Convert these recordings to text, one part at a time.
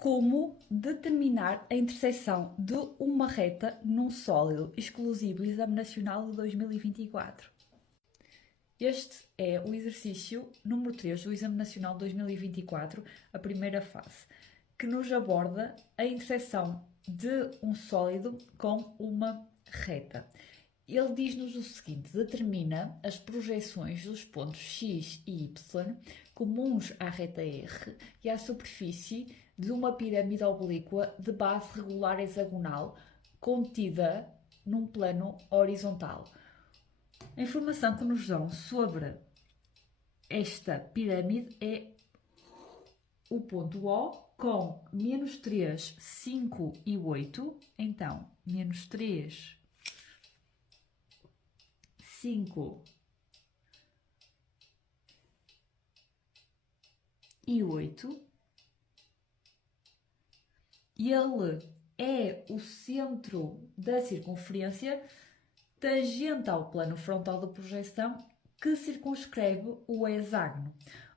como determinar a interseção de uma reta num sólido exclusivo Exame Nacional de 2024. Este é o exercício número 3 do Exame Nacional de 2024, a primeira fase, que nos aborda a interseção de um sólido com uma reta. Ele diz-nos o seguinte: determina as projeções dos pontos x e y comuns à reta R e à superfície de uma pirâmide oblíqua de base regular hexagonal contida num plano horizontal. A informação que nos dão sobre esta pirâmide é o ponto O com menos 3, 5 e 8. Então, menos 3, 5 e 8. Ele é o centro da circunferência tangente ao plano frontal da projeção que circunscreve o hexágono.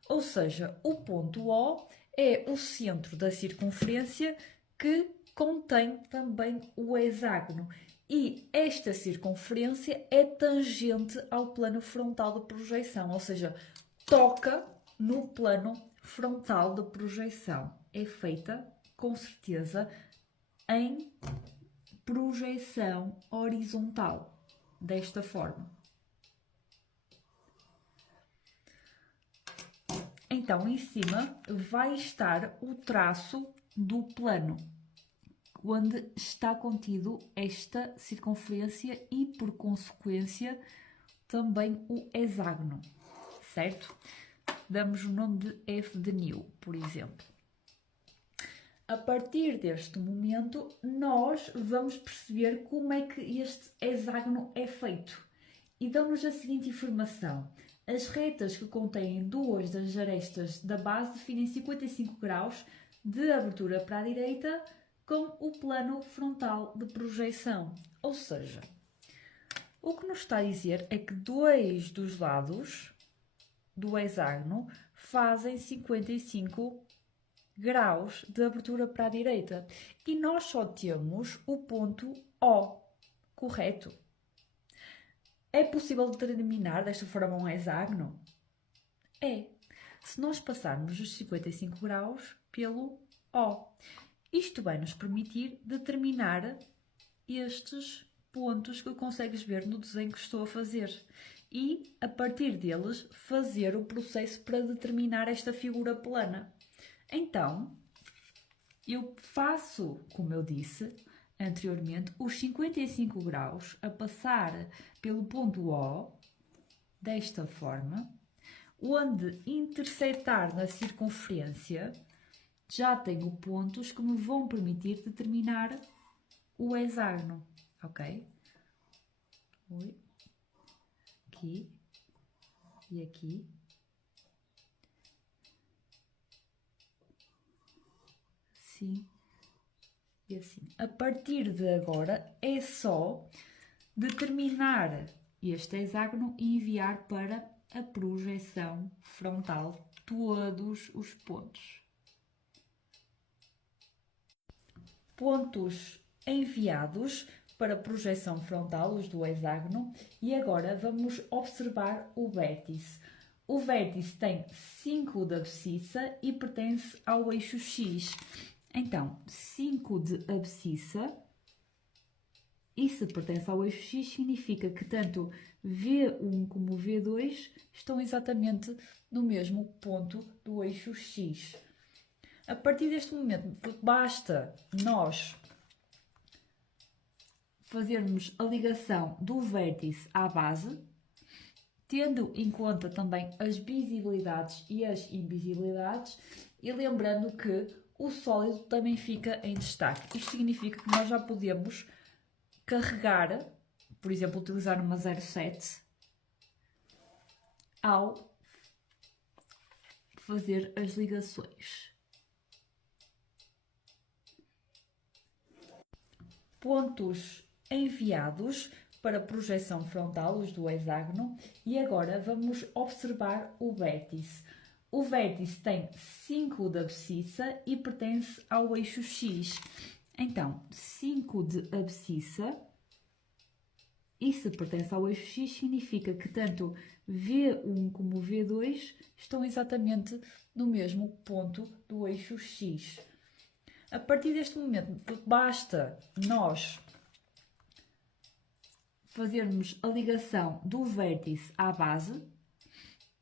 Ou seja, o ponto O é o centro da circunferência que contém também o hexágono. E esta circunferência é tangente ao plano frontal da projeção, ou seja, toca no plano frontal da projeção. É feita, com certeza, em projeção horizontal, desta forma. Então, em cima vai estar o traço do plano, onde está contido esta circunferência e, por consequência, também o hexágono, certo? Damos o nome de f de new, por exemplo. A partir deste momento, nós vamos perceber como é que este hexágono é feito. E dão-nos a seguinte informação: as retas que contêm duas das arestas da base definem 55 graus de abertura para a direita com o plano frontal de projeção. Ou seja, o que nos está a dizer é que dois dos lados do hexágono fazem 55 graus de abertura para a direita. E nós só temos o ponto O, correto? É possível determinar desta forma um hexágono? É, se nós passarmos os 55 graus pelo O. Isto vai nos permitir determinar estes pontos que consegues ver no desenho que estou a fazer e, a partir deles, fazer o processo para determinar esta figura plana. Então, eu faço, como eu disse anteriormente, os 55 graus a passar pelo ponto O, desta forma, onde intersetar na circunferência já tenho pontos que me vão permitir determinar o hexágono, ok? Aqui e aqui. Assim e assim. A partir de agora é só determinar este hexágono e enviar para a projeção frontal todos os pontos. Pontos enviados para a projeção frontal, os do hexágono, e agora vamos observar o vértice. O vértice tem 5 de abscissa e pertence ao eixo X. Então, 5 de abscissa, e se pertence ao eixo X, significa que tanto V1 como V2 estão exatamente no mesmo ponto do eixo X. A partir deste momento, basta nós fazermos a ligação do vértice à base, tendo em conta também as visibilidades e as invisibilidades, e lembrando que o sólido também fica em destaque. Isto significa que nós já podemos carregar, por exemplo, utilizar uma 07 ao fazer as ligações. Pontos enviados para projeção frontal, os do hexágono, e agora vamos observar o vértice. O vértice tem 5 de abscissa e pertence ao eixo X. Então, 5 de abscissa, e se pertence ao eixo X, significa que tanto V1 como V2 estão exatamente no mesmo ponto do eixo X. A partir deste momento, basta nós fazermos a ligação do vértice à base,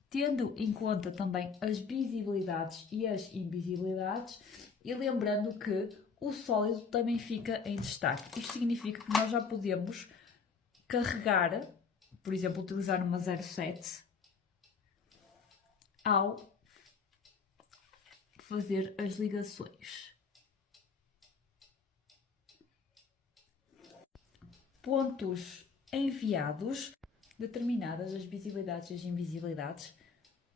tendo em conta também as visibilidades e as invisibilidades, e lembrando que o sólido também fica em destaque. Isto significa que nós já podemos carregar, por exemplo, utilizar uma 07 ao fazer as ligações. Pontos enviados, determinadas as visibilidades e as invisibilidades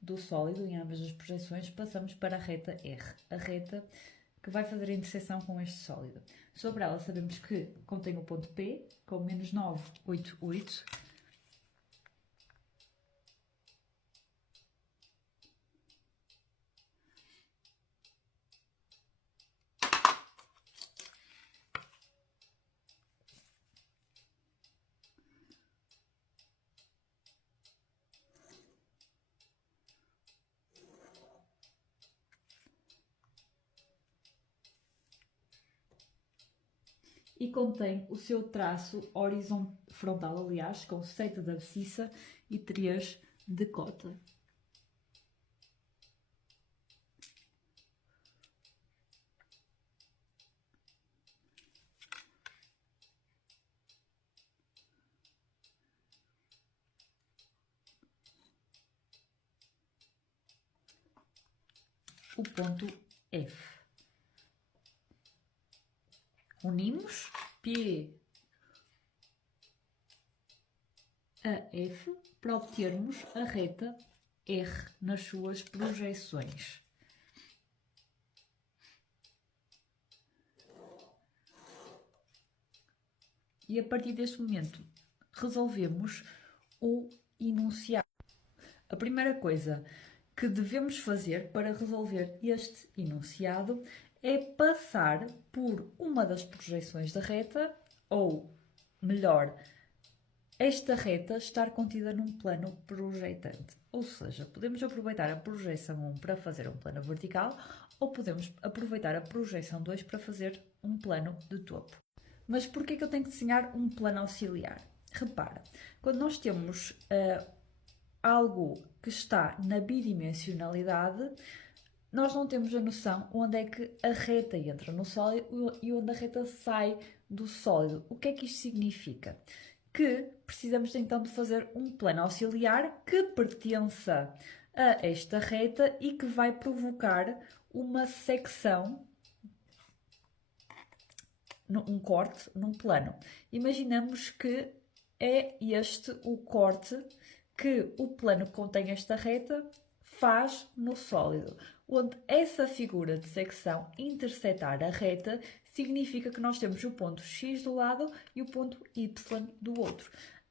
do sólido em ambas as projeções, passamos para a reta R, a reta que vai fazer a interseção com este sólido. Sobre ela sabemos que contém o ponto P com menos 988. E contém o seu traço frontal, aliás, com 7 de abscissa e 3 de cota. O ponto F. Unimos P a F para obtermos a reta R nas suas projeções. E a partir deste momento resolvemos o enunciado. A primeira coisa que devemos fazer para resolver este enunciado é passar por uma das projeções da reta, ou melhor, esta reta estar contida num plano projetante. Ou seja, podemos aproveitar a projeção 1 para fazer um plano vertical, ou podemos aproveitar a projeção 2 para fazer um plano de topo. Mas porquê é que eu tenho que desenhar um plano auxiliar? Repara, quando nós temos algo que está na bidimensionalidade, nós não temos a noção onde é que a reta entra no sólido e onde a reta sai do sólido. O que é que isto significa? Que precisamos então de fazer um plano auxiliar que pertença a esta reta e que vai provocar uma secção, um corte num plano. Imaginamos que é este o corte que o plano que contém esta reta faz no sólido, onde essa figura de secção intersetar a reta significa que nós temos o ponto X do lado e o ponto Y do outro.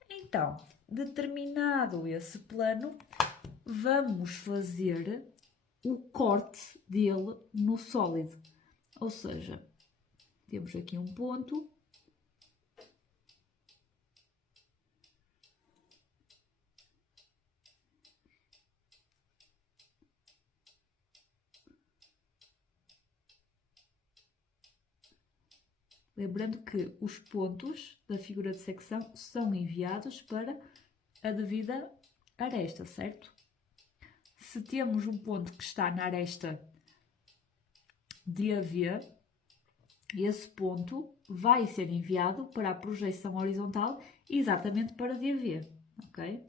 Então, determinado esse plano, vamos fazer o corte dele no sólido. Ou seja, temos aqui um ponto. Lembrando que os pontos da figura de secção são enviados para a devida aresta, certo? Se temos um ponto que está na aresta DAV, esse ponto vai ser enviado para a projeção horizontal exatamente para DAV, ok?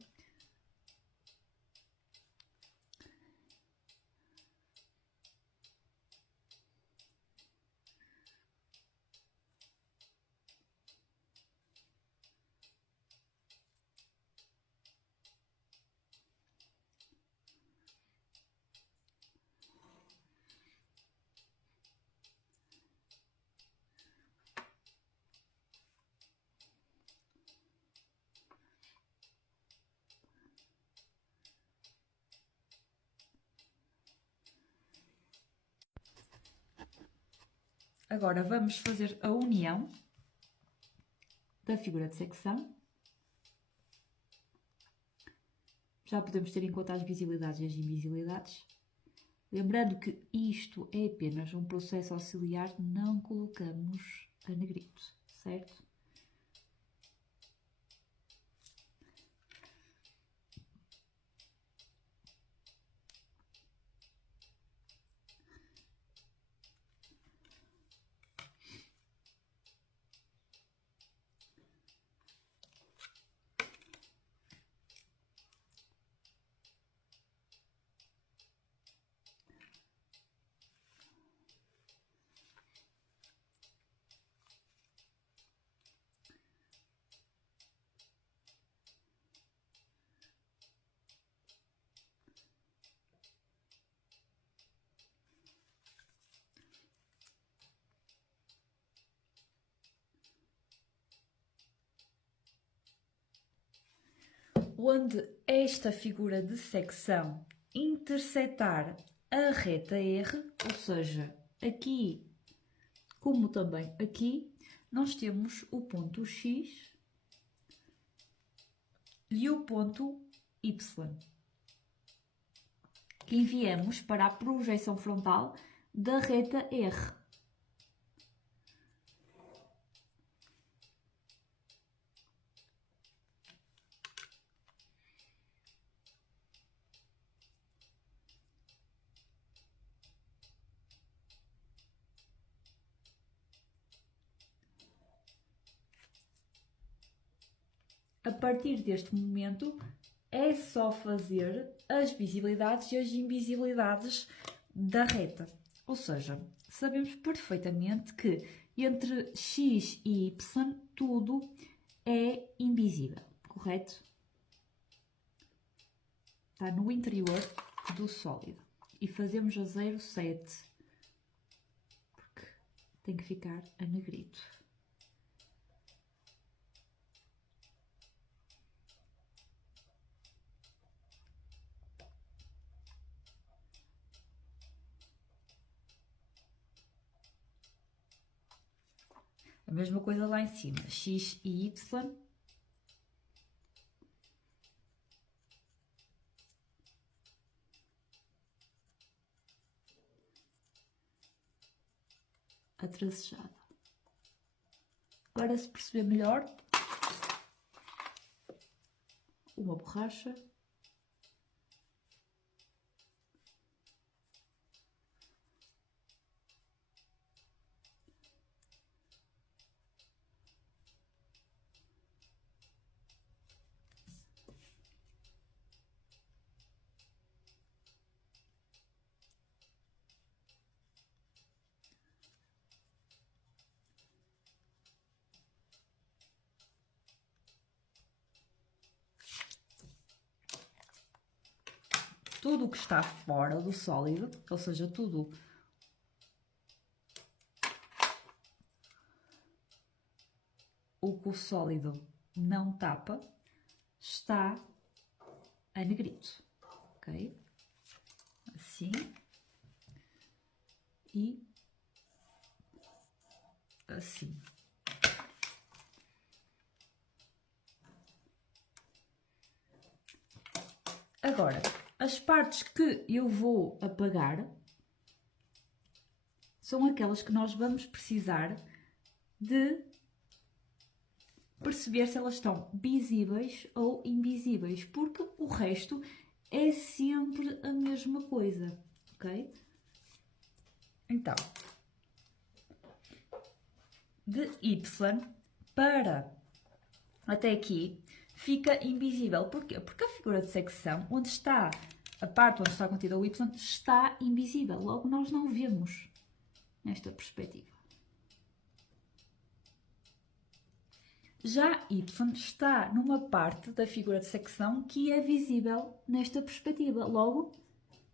Agora vamos fazer a união da figura de secção. Já podemos ter em conta as visibilidades e as invisibilidades. Lembrando que isto é apenas um processo auxiliar, não colocamos a negrito, certo? Onde esta figura de secção intersetar a reta R, ou seja, aqui como também aqui, nós temos o ponto X e o ponto Y, que enviamos para a projeção frontal da reta R. A partir deste momento, é só fazer as visibilidades e as invisibilidades da reta. Ou seja, sabemos perfeitamente que entre x e y tudo é invisível, correto? Está no interior do sólido. E fazemos a 0,7, porque tem que ficar a negrito. A mesma coisa lá em cima, x e y. Atrasejada. Para se perceber melhor, uma borracha. Tudo o que está fora do sólido, ou seja, tudo o que o sólido não tapa, está a negrito, ok? Assim e assim. Agora, as partes que eu vou apagar são aquelas que nós vamos precisar de perceber se elas estão visíveis ou invisíveis, porque o resto é sempre a mesma coisa, ok? Então, de Y para até aqui fica invisível. Porquê? Porque a figura de secção, onde está a parte onde está contida o Y, está invisível. Logo, nós não vemos nesta perspectiva. Já Y está numa parte da figura de secção que é visível nesta perspectiva. Logo,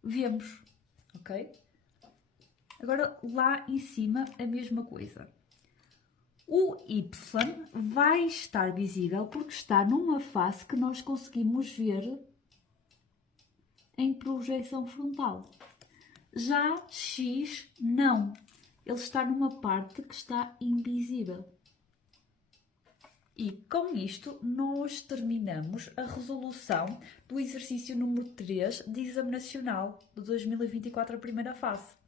vemos, ok? Agora, lá em cima, a mesma coisa. O Y vai estar visível porque está numa face que nós conseguimos ver em projeção frontal. Já X, não. ele está numa parte que está invisível. E com isto nós terminamos a resolução do exercício número 3 de Exame Nacional de 2024, a primeira fase.